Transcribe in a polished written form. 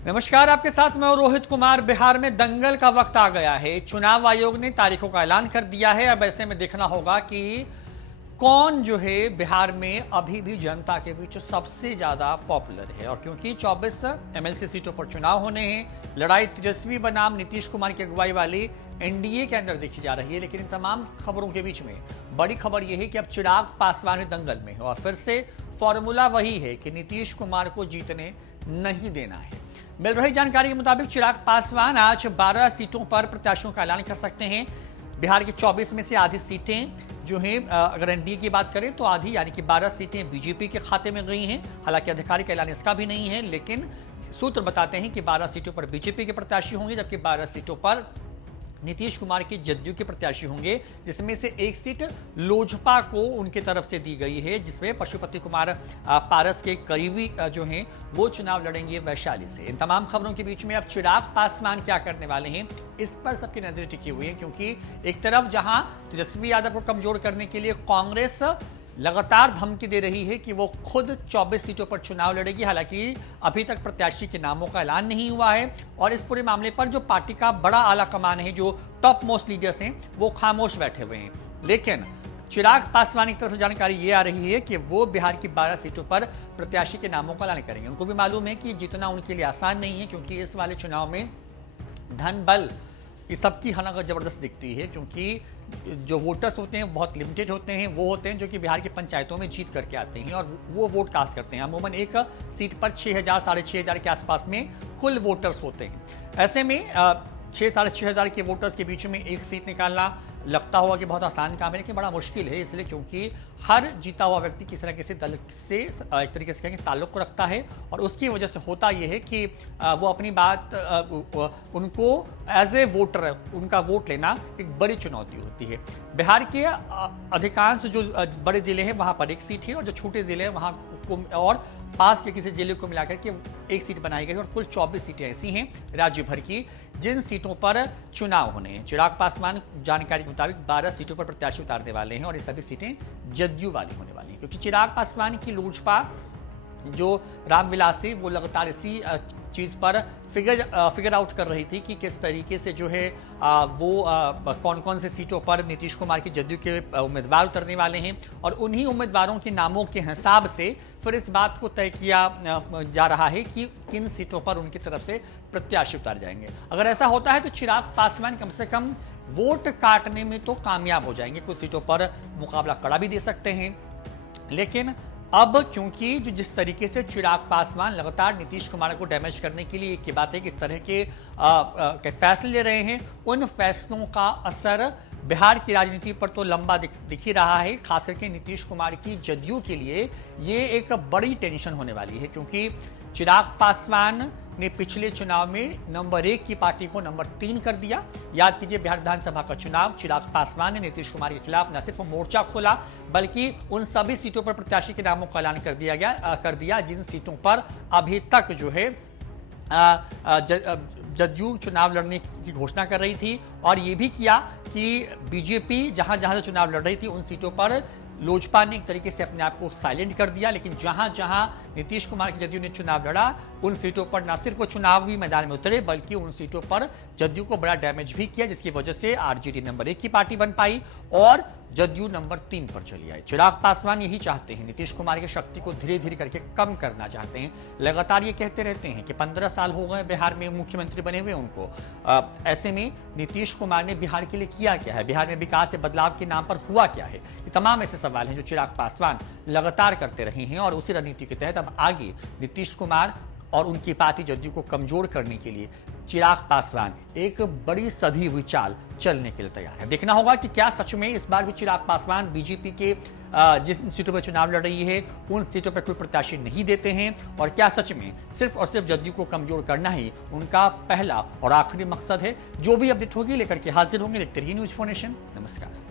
नमस्कार, आपके साथ मैं रोहित कुमार। बिहार में दंगल का वक्त आ गया है। चुनाव आयोग ने तारीखों का ऐलान कर दिया है। अब ऐसे में देखना होगा कि कौन जो है बिहार में अभी भी जनता के बीच सबसे ज्यादा पॉपुलर है। और क्योंकि 24 एमएलसी सीटों पर चुनाव होने हैं, लड़ाई तेजस्वी बनाम नीतीश कुमार की अगुवाई वाली एनडीए के अंदर देखी जा रही है। लेकिन इन तमाम खबरों के बीच में बड़ी खबर यह है कि अब चिराग पासवान दंगल में है और फिर से फॉर्मूला वही है कि नीतीश कुमार को जीतने नहीं देना है। मिल रही जानकारी के मुताबिक चिराग पासवान आज 12 सीटों पर प्रत्याशियों का ऐलान कर सकते हैं। बिहार की 24 में से आधी सीटें जो हैं, अगर एनडीए की बात करें तो आधी यानी कि 12 सीटें बीजेपी के खाते में गई हैं। हालांकि आधिकारिक ऐलान इसका भी नहीं है, लेकिन सूत्र बताते हैं कि 12 सीटों पर बीजेपी के प्रत्याशी होंगे, जबकि 12 सीटों पर नीतीश कुमार के जदयू के प्रत्याशी होंगे, जिसमें से एक सीट लोजपा को उनकी तरफ से दी गई है, जिसमें पशुपति कुमार पारस के करीबी जो हैं वो चुनाव लड़ेंगे वैशाली से। इन तमाम खबरों के बीच में अब चिराग पासवान क्या करने वाले हैं, इस पर सबकी नजर टिकी हुई है। क्योंकि एक तरफ जहां तेजस्वी यादव को कमजोर करने के लिए कांग्रेस लगातार धमकी दे रही है कि वो खुद 24 सीटों पर चुनाव लड़ेगी। हालांकि अभी तक प्रत्याशी के नामों का ऐलान नहीं हुआ है और इस पूरे मामले पर जो पार्टी का बड़ा आला कमान है, जो टॉप मोस्ट लीडर्स हैं, वो खामोश बैठे हुए हैं। लेकिन चिराग पासवान की तरफ से जानकारी ये आ रही है कि वो बिहार की 12 सीटों पर प्रत्याशी के नामों का ऐलान करेंगे। उनको भी मालूम है कि जीतना उनके लिए आसान नहीं है, क्योंकि इस वाले चुनाव में धन बल इस सबकी हालांकि जबरदस्त दिखती है। क्योंकि जो वोटर्स होते हैं बहुत लिमिटेड होते हैं। वो होते हैं जो कि बिहार की पंचायतों में जीत करके आते हैं और वो वोट कास्ट करते हैं। अमूमन एक सीट पर 6,000 साढ़े 6,000 के आसपास में कुल वोटर्स होते हैं। ऐसे में 6 साढ़े 6,000 के वोटर्स के बीच में एक सीट निकालना लगता होगा कि बहुत आसान काम है, लेकिन बड़ा मुश्किल है। इसलिए क्योंकि हर जीता हुआ व्यक्ति किसी न किसी दल से एक तरीके से कहेंगे ताल्लुक रखता है और उसकी वजह से होता यह है कि वो अपनी बात उनको एज ए वोटर उनका वोट लेना एक बड़ी चुनौती होती है। बिहार के अधिकांश जो बड़े जिले हैं वहां पर एक सीट है और जो छोटे जिले हैं वहां और पास के किसी जिले को मिलाकर के एक सीट बनाई गई और कुल 24 सीटें ऐसी हैं राज्य भर की जिन सीटों पर चुनाव होने हैं। चिराग पासवान जानकारी के मुताबिक 12 सीटों पर प्रत्याशी उतारने वाले हैं और ये सभी सीटें जदयू वाली होने वाली हैं। क्योंकि चिराग पासवान की लोजपा जो रामविलास थी वो लगातार इसी चीज पर फिगर आउट कर रही थी कि किस तरीके से जो है वो कौन कौन से सीटों पर नीतीश कुमार की जदयू के उम्मीदवार उतरने वाले हैं और उन्हीं उम्मीदवारों के नामों के हिसाब से फिर इस बात को तय किया जा रहा है कि किन सीटों पर उनकी तरफ से प्रत्याशी उतार जाएंगे। अगर ऐसा होता है तो चिराग पासवान कम से कम वोट काटने में तो कामयाब हो जाएंगे। कुछ सीटों पर मुकाबला कड़ा भी दे सकते हैं। लेकिन अब क्योंकि जो जिस तरीके से चिराग पासवान लगातार नीतीश कुमार को डैमेज करने के लिए एक बात है कि इस तरह के फैसले ले रहे हैं, उन फैसलों का असर बिहार की राजनीति पर तो लंबा दिख ही रहा है। खास करके नीतीश कुमार की जदयू के लिए ये एक बड़ी टेंशन होने वाली है। क्योंकि चिराग पासवान ने पिछले चुनाव में नंबर 1 की पार्टी को नंबर 3 कर दिया। याद कीजिए, बिहार विधानसभा का चुनाव चिराग पासवान ने नीतीश कुमार के खिलाफ न सिर्फ मोर्चा खोला बल्कि उन सभी सीटों पर प्रत्याशी के नामों का ऐलान कर दिया जिन सीटों पर अभी तक जो है जदयू चुनाव लड़ने की घोषणा कर रही थी। और ये भी किया कि बीजेपी जहां जहां से चुनाव लड़ रही थी उन सीटों पर लोजपा ने एक तरीके से अपने आप को साइलेंट कर दिया। लेकिन जहां जहां नीतीश कुमार की जदयू ने चुनाव लड़ा उन सीटों पर न सिर्फ वो चुनावी मैदान में उतरे बल्कि उन सीटों पर जदयू को बड़ा डैमेज भी किया, जिसकी वजह से आरजेडी नंबर 1 की पार्टी बन पाई और जदयू नंबर 3 पर चली आई। चिराग पासवान यही चाहते हैं, नीतीश कुमार की शक्ति को धीरे धीरे करके कम करना चाहते हैं। लगातार ये कहते रहते हैं कि 15 साल हो गए बिहार में मुख्यमंत्री बने हुए उनको। ऐसे में नीतीश कुमार ने बिहार के लिए किया क्या है, बिहार में विकास से बदलाव के नाम पर हुआ क्या है, ये तमाम ऐसे सवाल हैं जो चिराग पासवान लगातार करते रहे हैं। और उसी रणनीति के तहत अब आगे नीतीश कुमार और उनकी पार्टी जदयू को कमजोर करने के लिए चिराग पासवान एक बड़ी सधी हुई चाल चलने के लिए तैयार है। देखना होगा कि क्या सच में इस बार भी चिराग पासवान बीजेपी के जिस सीटों पर चुनाव लड़ रही है उन सीटों पर कोई प्रत्याशी नहीं देते हैं और क्या सच में सिर्फ और सिर्फ जदयू को कमजोर करना ही उनका पहला और आखिरी मकसद है। जो भी अपडेट होगी लेकर के हाजिर होंगे। देखते रहिए न्यूज़4 नेशन। नमस्कार।